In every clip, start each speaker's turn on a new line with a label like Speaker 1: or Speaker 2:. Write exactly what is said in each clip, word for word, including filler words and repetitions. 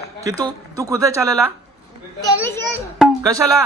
Speaker 1: की तू तू कुठे चालला कशाला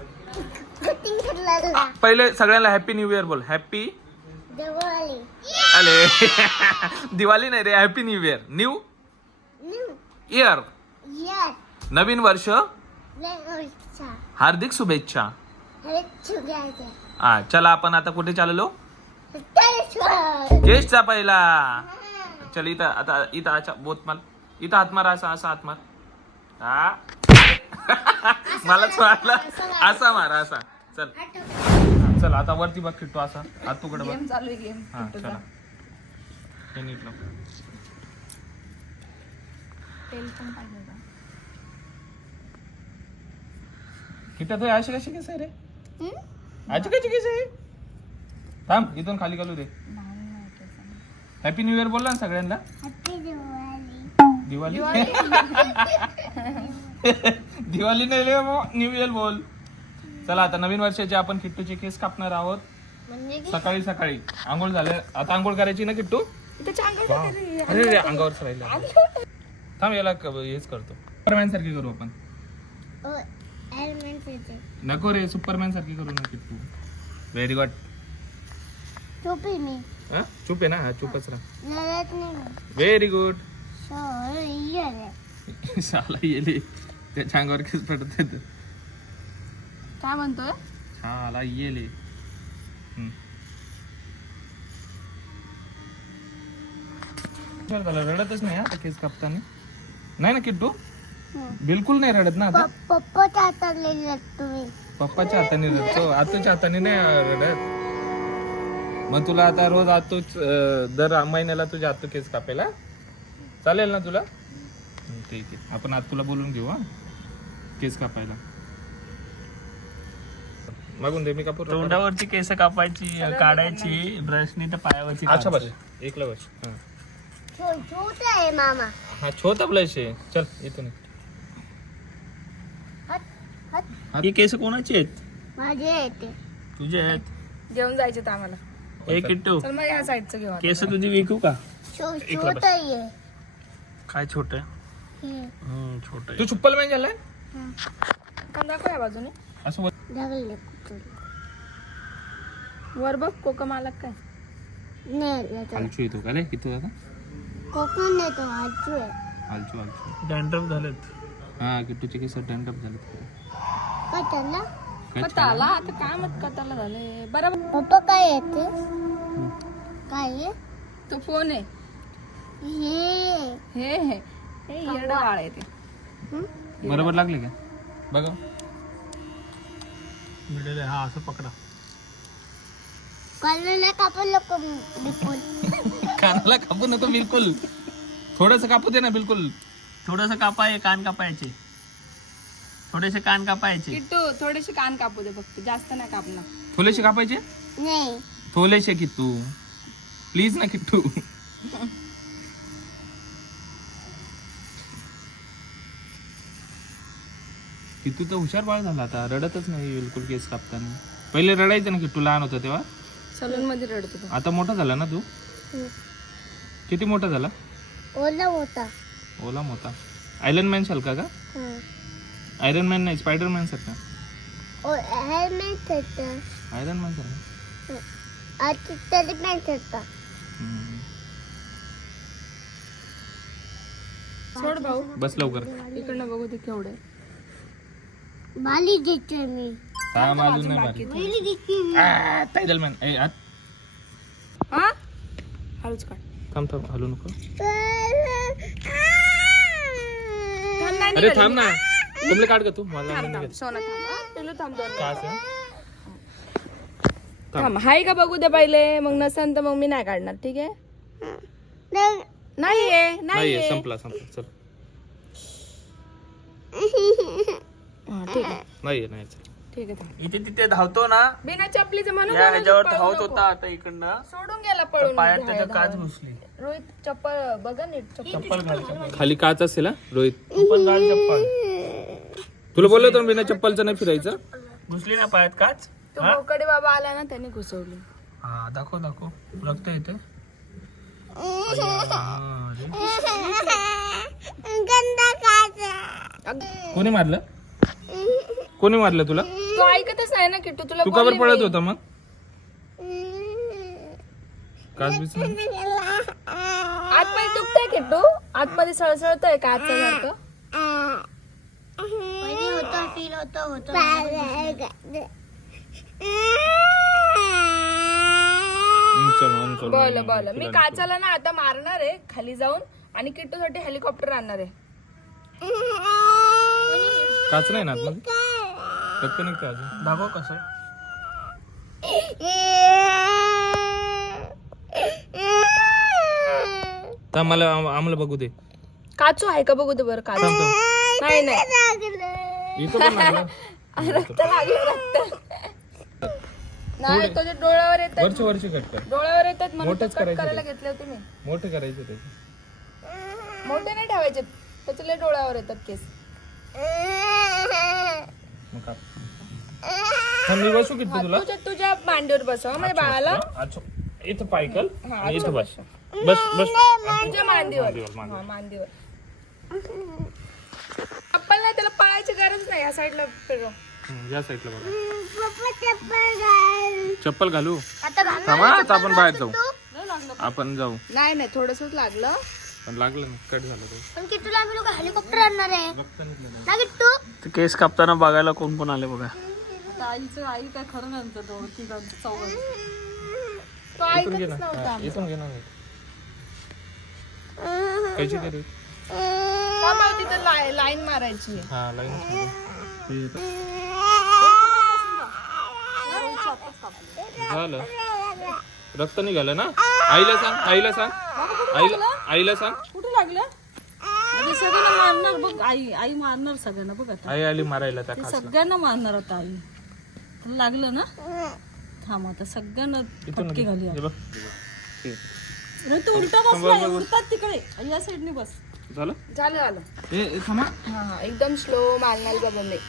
Speaker 1: पहिले सगळ्यांना हॅपी न्यू इयर बोल. हॅपी
Speaker 2: दिवाळी.
Speaker 1: अरे दिवाळी नाही रे, happy new year. New year
Speaker 2: Yes.
Speaker 1: नवीन वर्ष
Speaker 2: Let's
Speaker 1: हार्दिक शुभेच्छा.
Speaker 2: together.
Speaker 1: हा चला आपण आता कुठे चाललो.
Speaker 2: That's right.
Speaker 1: केसचा पहिला. चल इथं आता इथं अच्छा बोत माल इथं हात मार असा असा हात मार. हा मलाच वाटलं असा मार असा. चल चल आता वरती बघ किट्टू असा हात तुकडे बघ.
Speaker 3: गेम चालू आहे गेम.
Speaker 1: हा चला हे नीट लाव.
Speaker 3: तेल पण पाहिजे होतं.
Speaker 1: किट्टा तू अशी कशी केस आहे रे. अशी कशी केस आहे. थांब इथून खाली घालू दे. हॅपी न्यू इयर बोलला ना सगळ्यांना.
Speaker 2: Happy Diwali.
Speaker 1: दिवाळी दिवाळी नाही रे न्यू इयर बोल. चला आता नवीन वर्षाचे आपण किट्टूचे केस कापणार आहोत.
Speaker 2: म्हणजे की
Speaker 1: सकाळी सकाळी आंघोळ झाले. आता आंघोळ करायची ना किट्टू.
Speaker 3: त्याच्या अंगात
Speaker 1: वाव. अरे रे अंगावरच राहिलं. थांब याला क- हेच करतो. सुपरमॅन सारखी करू आपण.
Speaker 2: oh, elements येते.
Speaker 1: नको रे सुपरमॅन सारखी करू ना किट्टू. Very good.
Speaker 2: टोपी मी
Speaker 1: हा चुप आहे ना. हा चुपच राहा.
Speaker 2: लढत नाही.
Speaker 1: Very good.
Speaker 2: So, ये
Speaker 1: शाला येले त्याच्या अंगावर केस पडत आहेत.
Speaker 3: काय म्हणतोय.
Speaker 1: शाला येले. हम्म. बरं झालं रडतच नाही आता केस कापताना. नाही ना किट्टू बिलकुल नाही रडत ना आता.
Speaker 2: पप्पाच्या हाताने लढत तुम्ही.
Speaker 1: पप्पाच्या हाताने रडतो. आतूच्या हाताने नाही रडत. मग तुला आता रोज आतूच अं, दर महिन्याला तुझ्या आतू केस कापेला चालेल ना तुला. हम्म, ठीक आहे आपण आज तुला बोलून घेऊ हा केस कापायला. मागून दे मी कापूर.
Speaker 4: तोंडावरची केस कापायची काढायची ब्रशनी तर पायावरची
Speaker 1: अच्छा बस
Speaker 4: काढायची.
Speaker 1: एकला बस. हा
Speaker 2: छो- छोटा आहे मामा.
Speaker 1: हा छोटा ब्लश आहे. चल इथून
Speaker 2: हट हट
Speaker 4: ही केस कोणाची आहेत.
Speaker 2: माझे येते.
Speaker 4: तुझे आहेत.
Speaker 3: घेऊन जायचे तर आम्हाला.
Speaker 4: ए किट्टू
Speaker 3: चल मग ह्या साईडचं घेऊ आता.
Speaker 4: केस तुझी विकू का.
Speaker 2: छो-
Speaker 1: एकला बस.
Speaker 2: छोटा आहे
Speaker 4: काय छोट
Speaker 2: हे.
Speaker 4: छोट
Speaker 1: तू चुप्पल मॅन झालाय
Speaker 3: काम दाखव या बाजूने.
Speaker 1: असं वर-
Speaker 2: लागले कुठून.
Speaker 3: वर बघ कोकम आला काय.
Speaker 2: नाही येतो.
Speaker 1: आलचू येतो का रे किती आता.
Speaker 2: कोकण येतो आजू आहे.
Speaker 1: आलचू आलचू.
Speaker 4: डॅन्ड्रफ झालेत.
Speaker 1: हा किट्टूचे केस डॅन्ड्रफ झाले.
Speaker 2: कटला.
Speaker 3: कताला आता काय मत कताला झाले. बरोबर
Speaker 2: पप्पा काय येते. काय आहे?
Speaker 3: तो फोन आहे.
Speaker 2: हे
Speaker 3: हे हे हे येडं वाळ आहे ते.
Speaker 1: बरोबर लागले का बघा.
Speaker 4: मिळेल हा असं पकडा.
Speaker 2: कॉलला कापून नको बिलकुल.
Speaker 1: कानाला कापू नको बिलकुल. थोडस कापू दे ना बिलकुल.
Speaker 4: थोडस कापाय कान कापायचे. थोडेसे कान कापायचे.
Speaker 3: किट्टू थोडेसे कान कापू दे फक्त जास्त नाही कापणार.
Speaker 1: थोलेसे कापायचे.
Speaker 2: नाही
Speaker 1: थोलेसे किट्टू प्लीज ना किट्टू. किट्टू तर हुशार बाळ झाला आता. रडतच नाही बिलकुल केस कापताना. पहिले रडायचं ना किट्टू लहान होता तेव्हा.
Speaker 3: सलून मध्ये रडत होतो.
Speaker 1: आता मोठा झाला ना तू. किती मोठा झाला.
Speaker 2: ओला होता.
Speaker 1: ओला मोठा. आयरन मॅन सारखा का. आयरन मॅन नाही स्पायडरमॅन सारखा.
Speaker 2: हेल्मेट होतं.
Speaker 1: आयरन मॅन सारखा.
Speaker 2: आता तरी पॅन्ट होता.
Speaker 1: हम्म.
Speaker 3: सोड भाऊ
Speaker 1: बस लवकर.
Speaker 3: इकडनं बघू ते केवढे.
Speaker 2: माली देते मी.
Speaker 1: थांब अजून नाही बाकी.
Speaker 2: माली देते मी.
Speaker 1: आ, टायडलमॅन ए आत.
Speaker 3: हा हळूच काढ.
Speaker 1: थांब थांब हलू नको.
Speaker 3: थांब नाही
Speaker 1: अरे थांब ना. तुमले काढ ग तू मला नाही
Speaker 3: थांब
Speaker 1: निघत.
Speaker 3: सोना थांब हा. पिलू थांब दोन
Speaker 1: का असं?
Speaker 3: थांब हाय का बघू दे पहिले. मग नसन तर मग मी नाही काढणार. ठीक आहे.
Speaker 2: नाही.
Speaker 3: नाहीये
Speaker 1: नाहीये
Speaker 3: नाहीये.
Speaker 1: संपला संपला चल.
Speaker 3: हा, ठीक आहे
Speaker 1: नाहीये नाही चल.
Speaker 3: ठीक आहे थांब.
Speaker 4: इथे तिथे धावतो ना
Speaker 3: बिना चपलीचं म्हणून
Speaker 4: या
Speaker 3: बोलवलं,
Speaker 4: ह्याच्यावर
Speaker 3: पळू
Speaker 4: धावत
Speaker 3: नको.
Speaker 4: होता आता इकडनं
Speaker 3: सोडून गेला
Speaker 4: तर
Speaker 3: पळून.
Speaker 4: पायात
Speaker 3: धाव-
Speaker 4: त्याच्या काच
Speaker 3: धाव.
Speaker 4: घुसली.
Speaker 3: रोहित चप्पल बघा नीट चप्पल.
Speaker 4: चप्पल घाल चप्पल.
Speaker 1: खाली काच असेल हा रोहित.
Speaker 4: तू पण घाल चप्पल.
Speaker 1: तुला बोललो होतो ना बिना चप्पलचं नाही फिरायचं.
Speaker 4: घुसली ना पायात काच.
Speaker 3: तो भोकडे बाबा आला ना त्याने घुसवली.
Speaker 4: हा दाखव दाखव रक्त येते.
Speaker 2: गंदा काचा.
Speaker 1: कोणी मारलं कोणी मारलं तुला
Speaker 3: तू ऐकतच नाही ना किट्टू, तुला
Speaker 1: तू का बरं
Speaker 3: बोलली
Speaker 1: पळत
Speaker 3: मी.
Speaker 1: होता मग काच बीच नाही
Speaker 3: आतमध्ये दुखतंय किट्टू, आतमध्ये सळसळतंय का आजच्या सारखं?
Speaker 2: पहिले होतं फील होतं होतं
Speaker 1: हम्म, चल आण, चल.
Speaker 3: बोल बोल मी काचाला ना आता मारणार आहे खाली जाऊन आणि किट्टू साठी हेलिकॉप्टर आणणार आहे.
Speaker 1: काच नाही ना आतमध्ये रक्त निघतं अजून
Speaker 4: दाखव कसं
Speaker 1: थांब, मला आम- आम्हाला बघू दे
Speaker 3: काचू आहे का बघू दे बरं काचू.
Speaker 1: थांब, थांब.
Speaker 3: नाही नाही
Speaker 1: इथं पण लागलं.
Speaker 3: रक्त लागलं रक्त. नाही तुझ्या डोळ्यावर येतात,
Speaker 1: वरची वरची कट कर
Speaker 3: डोळ्यावर येतात म्हणून
Speaker 1: मोठंच
Speaker 3: कट
Speaker 1: करायचं
Speaker 3: करायला
Speaker 1: ते.
Speaker 3: घेतले होते मी.
Speaker 1: मोठे करायचे त्याचे
Speaker 3: मोठे नाही ठेवायचे, त्याच्या डोळ्यावर येतात केस.
Speaker 1: मग काप. थांब, मी बसू किती तुला
Speaker 3: तुझ्या तुझ्या मांडीवर बसव म्हणजे बाळाला.
Speaker 1: अच्छा, इथं पायकल
Speaker 3: हा,
Speaker 1: आणि इथं
Speaker 3: अच्छा,
Speaker 1: बस बस बस
Speaker 3: तुझ्या मांडीवर.
Speaker 1: मांडीवर, मांडीवर.
Speaker 3: हा, मांडीवर. चप्पल नाही, त्याला पळायची गरज नाही. या साईडला फिरव.
Speaker 1: हम्म, या साईडला बघा
Speaker 2: पप्पा चप्पल घाल.
Speaker 1: चप्पल घालू
Speaker 2: आता घाल.
Speaker 1: थांबा आता आपण बाहेर जाऊ आपण जाऊ
Speaker 3: नाही नाही थोडंसंच लागलं.
Speaker 1: पण लागलं ना कट झालं ते
Speaker 2: पण किट्टूला आम्ही लोक हेलिकॉप्टर आणणार आहे
Speaker 1: रक्त निघलं
Speaker 2: ना किट्टू.
Speaker 4: ते केस कापताना बघायला कोण कोण आले बघा.
Speaker 5: आईचं आई काय खरं नंतर दोन तिघांचं चौघांचं
Speaker 3: तो
Speaker 1: इथून घे
Speaker 3: ऐकतच
Speaker 1: ना
Speaker 3: नव्हता.
Speaker 1: हा, इथून घे ना कैची तरी
Speaker 3: का बा तिथं लाय- लाईन मारायची.
Speaker 1: हा लाईन झालं रक्त निघालं ना आईला सांग आईला सांग आईला आईला सांग
Speaker 5: कुठे लागलं म्हणजे सगळ्यांना मारणार बघ. आई आई मारणार सगळ्यांना बघ आता.
Speaker 1: आई आली मारायला त्या
Speaker 5: ते
Speaker 1: खासला
Speaker 5: सगळ्यांना मारणार आता आई. तुला लागलं ना थांब आता सगळ्यांना
Speaker 1: इथून
Speaker 5: फटके घाली
Speaker 1: हे बघ हे.
Speaker 5: अरे तू उलटा बसलाय उलटात तिकडे या साईडने बस.
Speaker 1: झालं
Speaker 3: झालं झालं.
Speaker 1: ए ए, थांबा
Speaker 3: हा हा एकदम स्लो मारण्याचा बंद आहे.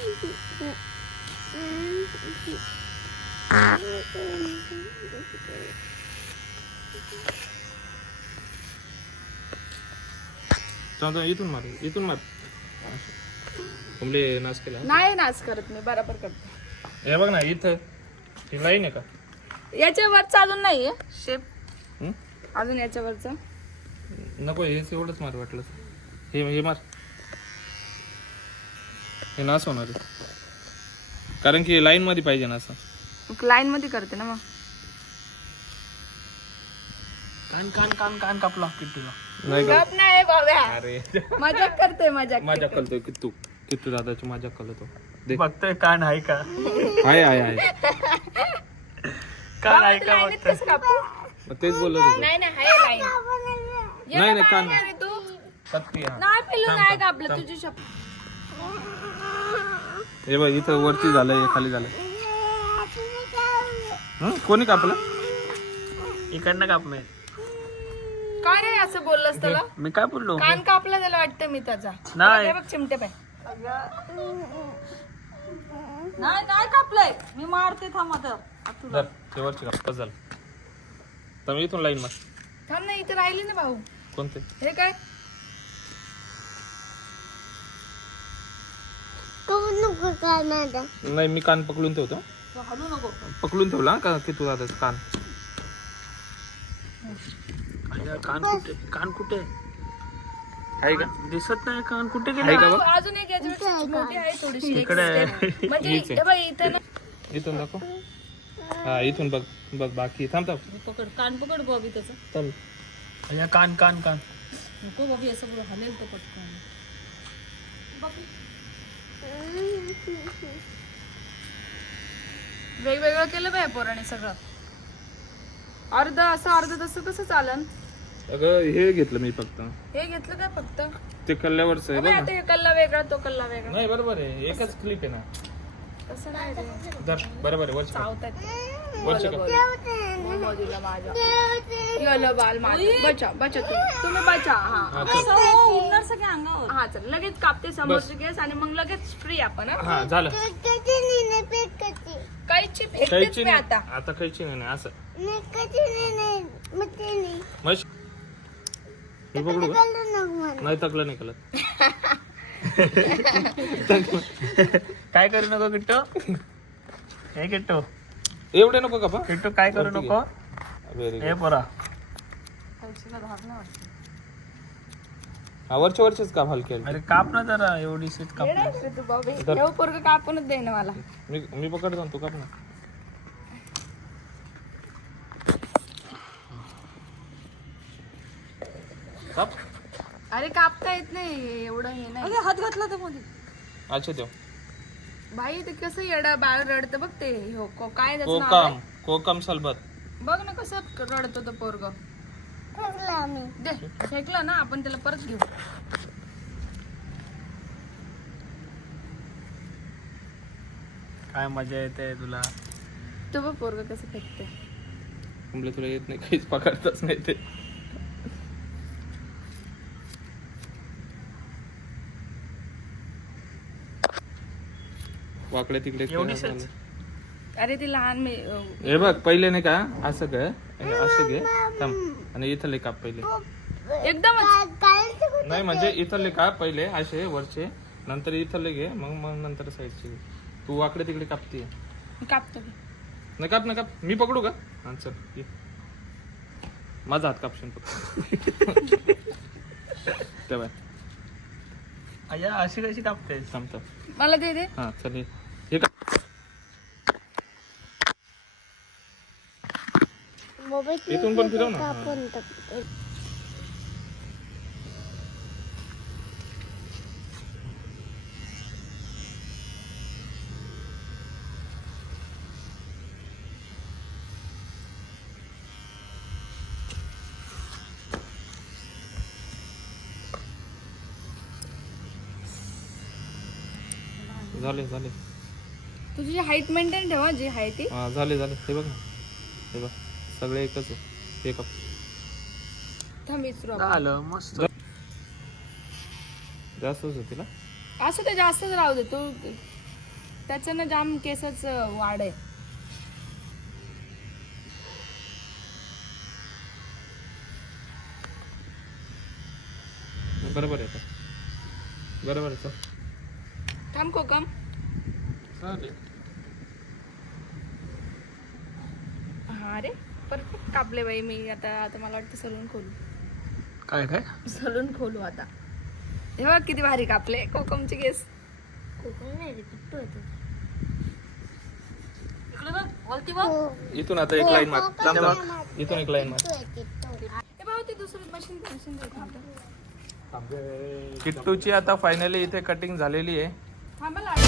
Speaker 1: चालतं इथून मार इथून मार तुमले नाच केला
Speaker 3: नाही नाच करत मी बरोबर करते.
Speaker 1: हे बघ ना इथं ही लाईन आहे का
Speaker 3: याच्यावरचा अजून नाहीये शेप.
Speaker 1: हं?
Speaker 3: अजून याच्यावरचा
Speaker 1: नको हेच एवढंच मार वाटलं हे हे मार हे नाच होणार आहे कारण की लाईन मध्ये पाहिजे ना असं
Speaker 3: लाईन मध्ये करते ना मग.
Speaker 4: कान कान कान कान कापला किट्टूला.
Speaker 1: नाही का
Speaker 3: गप नाही बाब्या,
Speaker 1: अरे
Speaker 3: मजाक करते मजाक.
Speaker 1: माझ्या करतोय किट्टू किट्टू दादाची माझ्या करतो दे
Speaker 4: बघतोय कान आहे का
Speaker 1: आहे आहे आहे
Speaker 4: कान आहे का
Speaker 3: लाईनीत
Speaker 4: बघतोय.
Speaker 3: कसं कापू?
Speaker 1: मग तेच बोलत होतो
Speaker 3: नाही नाही हाय लाईन.
Speaker 1: नाही नाही कान
Speaker 3: अरे तू
Speaker 1: कत्ती हा
Speaker 3: नाही पिल्लू नाही कापलं तुझी शप.
Speaker 1: हे बघ इथं वरती झालंय खाली झालंय हं? कोणी कापलं
Speaker 4: इकडनं काप नाही.
Speaker 3: काय रे असं बोललंस त्याला?
Speaker 4: मी काय बोललो
Speaker 3: कान कापला त्याला वाटतं मी त्याचा.
Speaker 4: नाही.
Speaker 3: हे बघ चिमटे पाय.
Speaker 5: नाही नाही कापलंय मी मारते थांब आता.
Speaker 1: धर ते वरची काप बस झालं तर मी इथून लाईन मार
Speaker 3: थांब ना इथे राहिली ना भाऊ.
Speaker 1: कोणते
Speaker 3: हे काय
Speaker 2: कबूल नको करणार.
Speaker 1: नाही मी कान पकडून ठेवतो
Speaker 5: तू हलू नको.
Speaker 1: पकडून ठेवला हा का की तू दादाचं कान
Speaker 4: अरे, कान कुठे कान कुठे
Speaker 1: आहे का
Speaker 4: दिसत नाही कान कुठे
Speaker 1: आहे
Speaker 4: गेला
Speaker 1: का बघ
Speaker 3: अजून एक याच्यावर मोठी आहे थोडीशी एक
Speaker 4: इकडे आहे.
Speaker 3: step. म्हणजे
Speaker 1: हीच आहे.
Speaker 3: हे बघ इथं ना
Speaker 1: इथून दाखव हा इथून बघ बघ बाकी थांब थांब
Speaker 5: पकड कान पकड बॉबी त्याचा.
Speaker 1: चल
Speaker 4: अरे, कान कान कान
Speaker 5: नको बॉबी असं बघ हलेल तो पटकन.
Speaker 3: वेगवेगळं केलं बाय पोराने सगळं. अर्ध असं अर्ध तसं कसं चालन?
Speaker 1: अगं हे घेतलं मी फक्त
Speaker 3: हे घेतलं काय फक्त?
Speaker 1: ते कल्ल्यावरच आहे
Speaker 3: अबे,
Speaker 1: बघ
Speaker 3: आता हे कल्ला वेगळा तो कल्ला
Speaker 1: ना.
Speaker 3: वेगळा.
Speaker 1: नाही बरोबर आहे एकच क्लिप आहे ना
Speaker 3: तसं नाही रे.
Speaker 1: धर बरोबर आहे वरची काप.
Speaker 3: चावतात.
Speaker 1: वरची
Speaker 3: बोलो,
Speaker 1: काप.
Speaker 3: बोलो. मोदीला माझा. येलो बाल माझा. बचा बचा तुम्ही तुम्ही बचा. हा
Speaker 1: हा चल
Speaker 5: असं हो उडणार सगळ्या अंगावर.
Speaker 3: हा चल लगेच कापते समोरची केस आणि मग लगेच फ्री आपण. हा?
Speaker 1: हा झालं
Speaker 2: कधी नाही पेट कधी
Speaker 3: कैची फेकतेच
Speaker 1: कैची
Speaker 3: मी
Speaker 1: नाही
Speaker 3: आता.
Speaker 1: आता कैची नाही नाही, असं
Speaker 2: नाही कधी नाही मग ते नाही
Speaker 1: मश मी पकडू का
Speaker 2: कळलं नको मला.
Speaker 1: नाही तकलं नाही कळत
Speaker 4: काय करू नको किट्टू हे किट्टू
Speaker 1: एवढे नको कापा.
Speaker 4: किट्टू काय करू नको
Speaker 1: व्हेरी
Speaker 4: हे पोरा
Speaker 1: हा वरच्या वरचेच काप हलके हलके.
Speaker 4: अरे काप ना जरा एवढी शीट काप
Speaker 3: तू बाबा एवढं पोरग कापूनच दे ना मला.
Speaker 1: मी मी पकडतो ना, तू काप ना. काप.
Speaker 3: अरे कापता येत नाही एवढं हे नाही.
Speaker 5: अगं, हात घातला तर मध्ये.
Speaker 1: अच्छा देव.
Speaker 3: बाई ते कसं येडा बाळ रडतं बघ ते हो को- काय त्याचं नाव
Speaker 1: कोकम
Speaker 3: आहे?
Speaker 1: कोकम सरबत.
Speaker 3: बघ ना कसं रडतो तो पोरग.
Speaker 2: फेकला आम्ही.
Speaker 3: दे फेकलं ना आपण त्याला परत घेऊ.
Speaker 4: काय मजा येते तुला.
Speaker 3: तो बघ पोरग कसं फेकते.
Speaker 1: कुंबले तुला येत नाही, काहीच पकडतच नाही ते. वाकडे तिकडे
Speaker 4: एवढीच
Speaker 1: खेळायला.
Speaker 3: अरे ते लहान मी अं,
Speaker 1: हे बघ पहिले नाही का असं काय हे असं घे थांब आणि इथले काप पहिले.
Speaker 3: एकदमच
Speaker 2: काय- काय ते
Speaker 1: नाही म्हणजे इथले काप पहिले असे वरचे, नंतर इथले घे, मग मग नंतर साईडचे घे. तू वाकडे तिकडे कापते.
Speaker 3: मी कापतो की.
Speaker 1: नाही काप ना काप. मी पकडू का? हा चल ये. माझा हात कापशील फक्त. तेव्हा
Speaker 4: अय्या अशी कशी कापते.
Speaker 1: थांब थांब.
Speaker 3: मला दे दे.
Speaker 1: हा चल ये. हे का
Speaker 2: मोबाईल
Speaker 1: इथून पण फिरव ना.
Speaker 2: कापून टाकतो.
Speaker 1: झाले झाले.
Speaker 3: तुझी हाईट मेंटेन ठेवा जी आहे ती.
Speaker 1: हा झाले झाले. हे बघ ना, हे बघ सगळे एकच आहे. हे काप.
Speaker 3: थांब विसरू आपण.
Speaker 4: झालं मस्त.
Speaker 1: जास्तच होती ना.
Speaker 3: असं ते जास्तच राहू दे तू. त्याचं ना जाम केसच वाढ आहे.
Speaker 1: बरोबर आहे का? बरोबर आहे चल.
Speaker 3: थांब कोकम.
Speaker 1: चालेल.
Speaker 3: हा रे परफेक्ट कापले बाई मी. आता आता मला वाटतं सलून खोलू.
Speaker 4: काय काय
Speaker 3: सलून खोलू आता. हे बघ किती भारी कापले कोकमचे केस.
Speaker 2: कोकण नाही रे, किट्टू आहे तो.
Speaker 5: इकडे बघ, वरती बघ.
Speaker 1: इथून आता एक लाईन मार. थांब थांब. इथून एक लाईन मार.
Speaker 2: किट्टू आहे, किट्टू.
Speaker 3: हे बाबा ते दुसरं मशीन मशीन
Speaker 1: किट्टूची आता फायनली इथे कटिंग झालेली आहे.
Speaker 3: थांबा